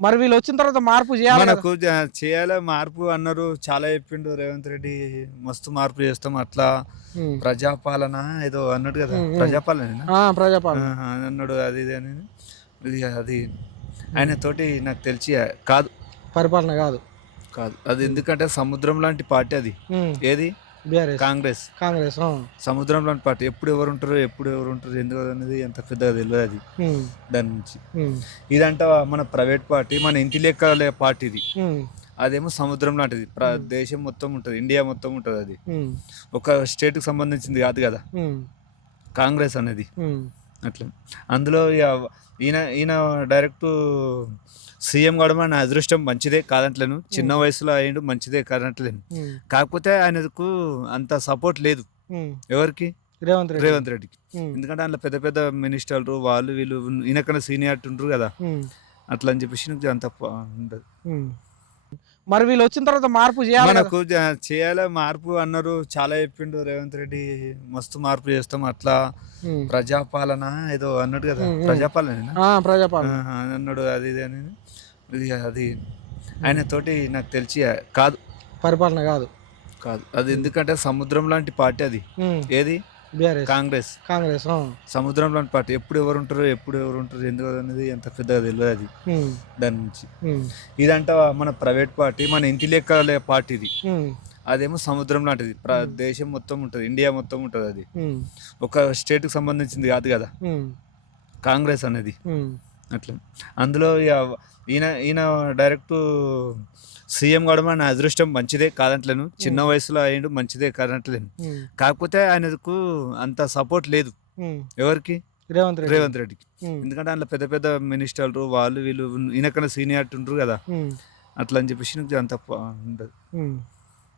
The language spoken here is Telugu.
మరి వీళ్ళొచ్చిన తర్వాత మార్పు జేయాలి గదా! మనకు చేయాలి మార్పు అన్నారు. చాలా చెప్పిండు రేవంత్ రెడ్డి. మస్తు మార్పు చేస్తాం అట్లా. హ్మ్. ప్రజాపాలన ఏదో అన్నాడు కదా! హ్మ్. హ్మ్. ప్రజాపాలనేనా? ఆ! ప్రజాపాలన. ఆహా! అన్నాడు అది ఇది అని. అది హ్మ్. ఆయనతోటి నాకు తెలిసి కాదు. పరిపాలన గాదు. కాదు. అది హ్మ్. ఎందుకంటే సముద్రం లాంటి పార్టీ అది. హ్మ్. ఏది? బీఆర్ఎస్. కాంగ్రెస్. కాంగ్రెస్. ఆ! సముద్రం లాంటి పార్టీ. ఎప్పుడు ఎవరుంటారో, ఎప్పుడు ఎవరుంటారో ఎందుకు అనేది అంత పెద్దగా తెలవదది హ్మ్. దాని నుంచి. హ్మ్. ఇదంట మన ప్రైవేట్ పార్టీ. మన ఇంటి లెక్కలే పార్టీ ఇది. హ్మ్. అదేమో సముద్రం లాంటిది. హ్మ్. దేశం మొత్తం ఉంటది. ఇండియా మొత్తం ఉంటదది. హ్మ్. ఒక స్టేట్‌కి సంబంధించింది కాదు గదా! హ్మ్. కాంగ్రెస్ అనేది. హ్మ్. అట్లా. అందులో ఇగ ఈయన ఈయన డైరెక్టు సీఎం కావడం ఆయన అదృష్టం మంచిదే కాదంట్లేను. చిన్న హ్మ్. వయసులో అయిండు మంచిదే కాదంట్లేను. హ్మ్. కాకపోతే ఆయనకు అంత సపోర్ట్ లేదు. హ్మ్. ఎవరికి? రేవంత్ రెడ్డికి. రేవంత్ రెడ్డికి. హ్మ్. ఎందుకంటే అందులో పెద్ద పెద్ద మినిస్టర్లు వాళ్ళు వీళ్ళు ఈయనకన్నా సీనియారిటీ ఉంటరు గదా! హ్మ్. అట్లా అని చెప్పేసి నాకు అంత ఉండదు. హ్మ్. మరి వీళ్ళొచ్చిన తర్వాత మార్పు జేయాలి గదా! మనకు చేయాలి మార్పు అన్నారు. చాలా చెప్పిండు రేవంత్ రెడ్డి. మస్తు మార్పు చేస్తాం అట్లా. హ్మ్. ప్రజాపాలన ఏదో అన్నాడు కదా! హ్మ్. హ్మ్. ప్రజాపాలనేనా? ఆ! ప్రజాపాలన. ఆహా! అన్నాడు అది ఇది అని. అది హ్మ్. ఆయనతోటి నాకు తెలిసి కాదు. పరిపాలన గాదు. కాదు. అది హ్మ్. ఎందుకంటే సముద్రం లాంటి పార్టీ అది. హ్మ్. ఏది? బీఆర్ఎస్. కాంగ్రెస్. కాంగ్రెస్. ఆ! సముద్రం లాంటి పార్టీ. ఎప్పుడు ఎవరుంటారో, ఎప్పుడు ఎవరుంటారో ఎందుకు అనేది అంత పెద్దగా తెలవదది హ్మ్. దాని నుంచి. హ్మ్. ఇదంట మన ప్రైవేట్ పార్టీ. మన ఇంటి లెక్కలే పార్టీ ఇది. హ్మ్. అదేమో సముద్రం లాంటిది. హ్మ్. దేశం మొత్తం ఉంటది. ఇండియా మొత్తం ఉంటదది. హ్మ్. ఒక స్టేట్‌కి సంబంధించింది కాదు గదా! హ్మ్. కాంగ్రెస్ అనేది. హ్మ్. అట్లా. అందులో ఇగ ఈయన డైరెక్టు సీఎం కావడం ఆయన అదృష్టం మంచిదే కాదంట్లేను. చిన్న హ్మ్. వయసులో అయిండు మంచిదే కాదంట్లేను. హ్మ్. కాకపోతే ఆయనకు అంత సపోర్ట్ లేదు. హ్మ్. ఎవరికి? రేవంత్ రెడ్డికి. రేవంత్ రెడ్డికి. హ్మ్. ఎందుకంటే అందులో పెద్ద పెద్ద మినిస్టర్లు వాళ్ళు వీళ్ళు ఈయనకన్నా సీనియారిటీ ఉంటరు గదా! హ్మ్. అట్లా అని చెప్పేసి నాకు అంత ఉండదు. హ్మ్.